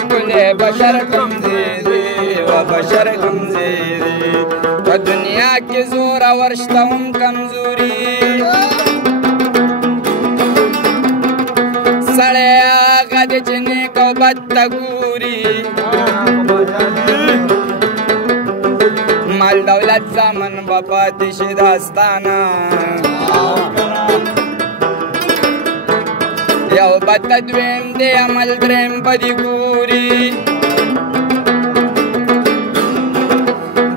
ښکلی بشر کمزیری و بشر کمزیری په دنیا کې زورور شته هم کمزوري سړی هغه دی چې نیک او بد ته ګوري مال دولت زامن به پاتې شي داستانه یو بد دویم دی عمل دریم بدي ګوري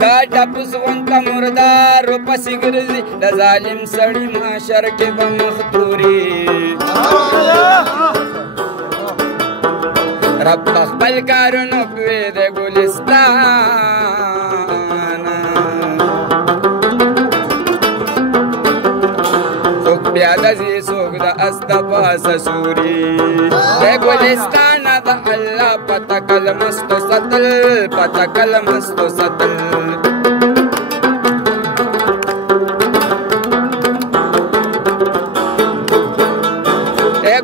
دا ټپوس غونته مردارو پسې ګرځي د ظالم سړي معاشر کې به مخ توري رب خپل کارونو کوي د ګلستان څوک بیا د ځي څوک د اس د پاسه سوري د ګلستان د الله پته کلمستو سطل پته کلمستو سطل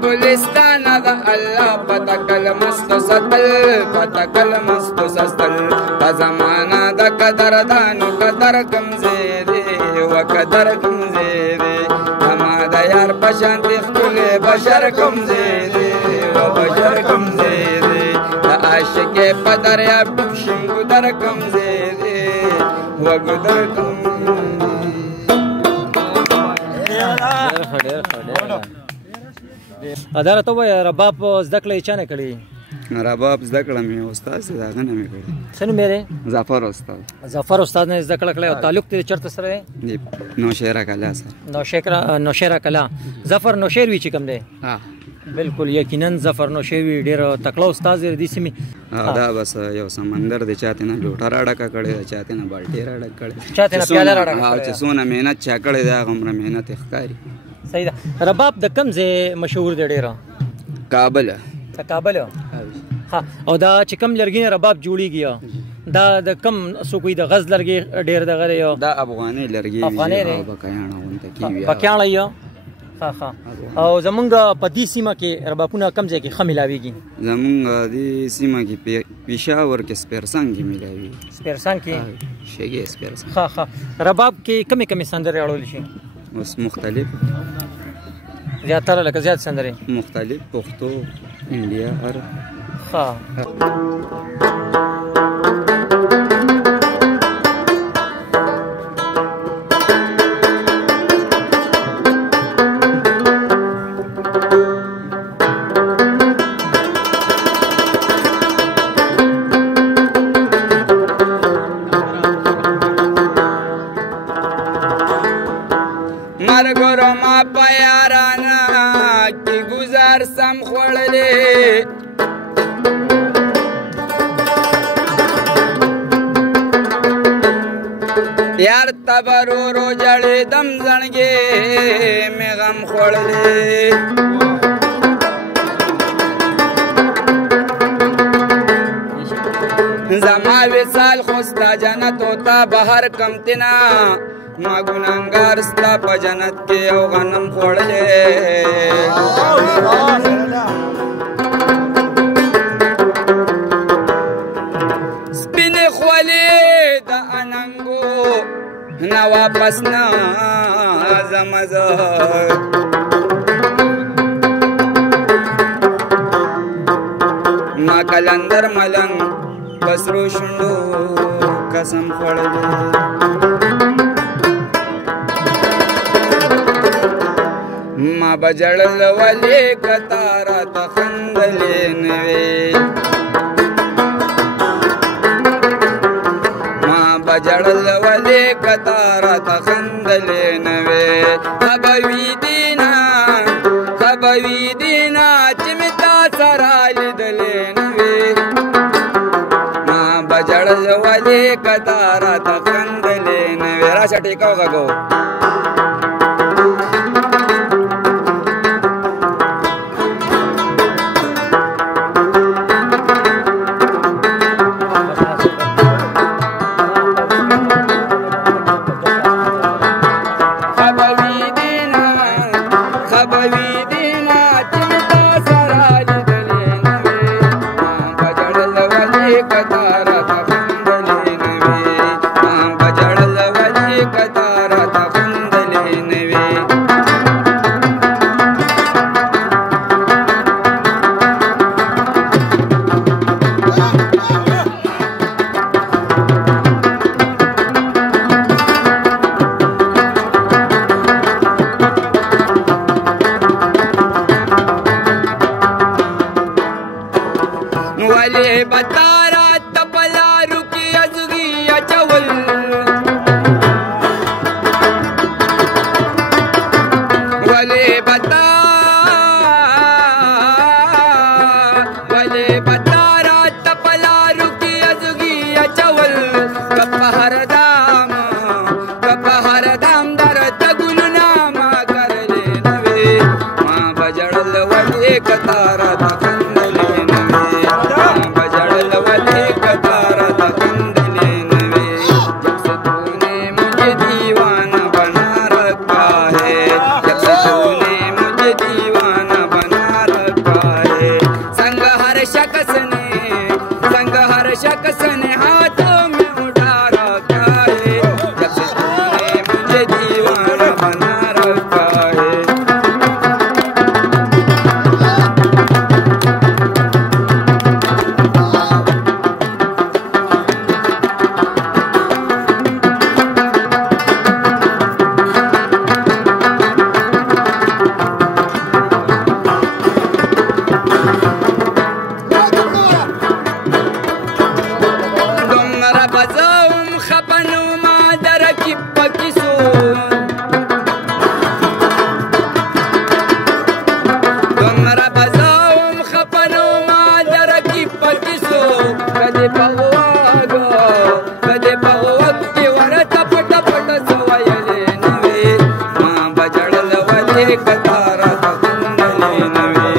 ګلستان د الله پته کلمستو سطل پته کلمستو سطل په زمانه د قدردانو قدر کمزیری و قدر کمزیری زما د یار په شانتې ښکلی بشر کمزیری و بشر کمزیری د عاشقې په دریاب ډوب شم ګودر کمزیری و ګودر دا راته ووایه رباب زده کړه یې چا نه کړې رباب زده کړه مې استاد دی د هغه نه مې کړې څه نوم یې دی ظفر استاد ظفر استاد نه زده کړه کړې او تعلق دې چېرته سره دی نوشهره کلا سره نوشهره کلا ظفر نوشهر وي چې کوم دی بالکل یقینا ظفر نوشهوي ډېر تکړه استاد دی د دې سیمې دا بس یو سمندر دی چاته نه لوټه راډکه کړې ده چاته نه بالټې راډکه کړې چاته نه پیاله راډکه کړې چې څونه مهنت چا کړې ده هغومره مهنت یې ښکاري صحیح ده رباب د کوم ځای مشهور دی ډېره کابل کابل ها او دا چې کوم لرګي رباب جوړیږي دا د کم څوک د غز لرګي ډېر دغه دی دا افغاني لرګي افغاني او بکیاڼه غونته کیږي بکیاڼه یو ها ها او زمونږ په دې سیمه کې ربابونه کم ځای کې ښه ملاویږي زمونږ دې سیمه کې پېښور کې سپیرسنګ کې ملاوي سپیرسنګ کې شګې سپیرسنګ ها ها رباب کې کمې کمې سندرې اړول شي اوس مختلف زیاتره لکه زیات سندرې مختلف پښتو انډیا هر ها مرګرو ما په یارانه کې ګزار سم خوړلې یار تبرورو جړېدم زړګې مې غم خوړلې زما وصال خو ستا جنت ہوتا بهر کمتنا ما ګناهګار ستا په جنت کې یو غنم خوړلې سپینې خولې د اننګو نه واپس نه ځمه زه ما کلندر ملنګ بسرو شونډو قسم خوړلې ما بجړل ولې کتاره ته خندلې نه وې ما بجړل ولې کتاره ته خندلې نه وې خبوي دینا چې مې تا سره لیدلې نه وې ما بجړل ولې کتاره ته خندلې نه وې راشه ټیکه وغږو ولې بتارا تپلارو کې ازغي اچول ولې بتارا تپلارو کې ازغي اچول کپ هر دام در تګلنا ما کرلې نوې ما بجړل ولې کتارا शकस ने हाथों में उठा रखा है जब से तूने मुझे दीवाना बना रखा है بزاوم خپنو ما درکی پکیسو دومره بزاوم خپنو ما درکی پکیسو کدی پغواګ کې ورته پټ پټ سوایلې نوې ما بجړل ولې کتارا تخندلې نوې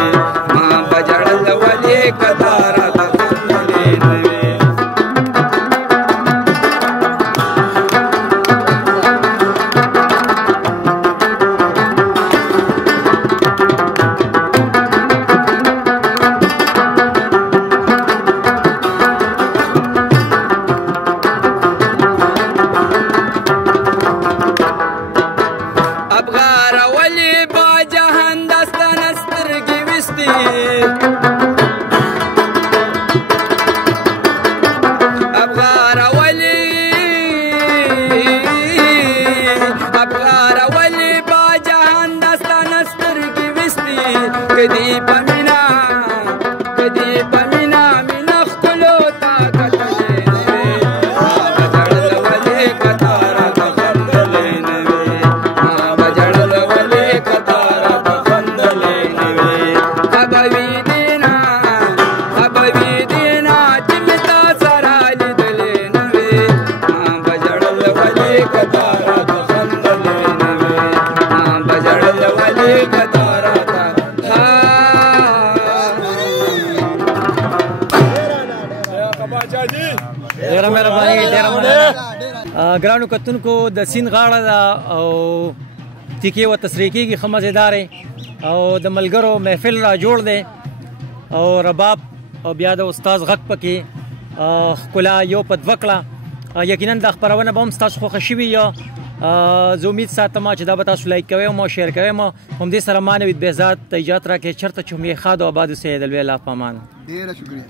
ما بجړل ولې کتارا تخندلې نوې कदी पमीना मीना खलो ताकतले नवे बजड़ल वले कतारा तखंदले नवे बजड़ल वले कतारा तखंदले नवे अबवी दीना चिमता सराल दले नवे बजड़ल वले कतारा तखंदले नवे बजड़ल वले कतारा ډیره مهرباني ډیره مننه ګرانو کتونکو د سیند غاړه ده او تیکې و تسریح کېږي ښه مزېدارې او د ملګرو محفل را جوړ دی او رباب او بیا د استاذ غږ پکې ښکلا یو په دوه کړه یقینا دا خپرونه به هم ستاسو خوښه شوي یا زه امید ساتم چې دا به تاسو لایک کوئ او شیر کوئ همدې سره ما نوید بهزاد ته اجازت راکړئ چېرته چې هم یې ښاد او آباد اوسئ د لوی الله په امان. ډېره شکریه.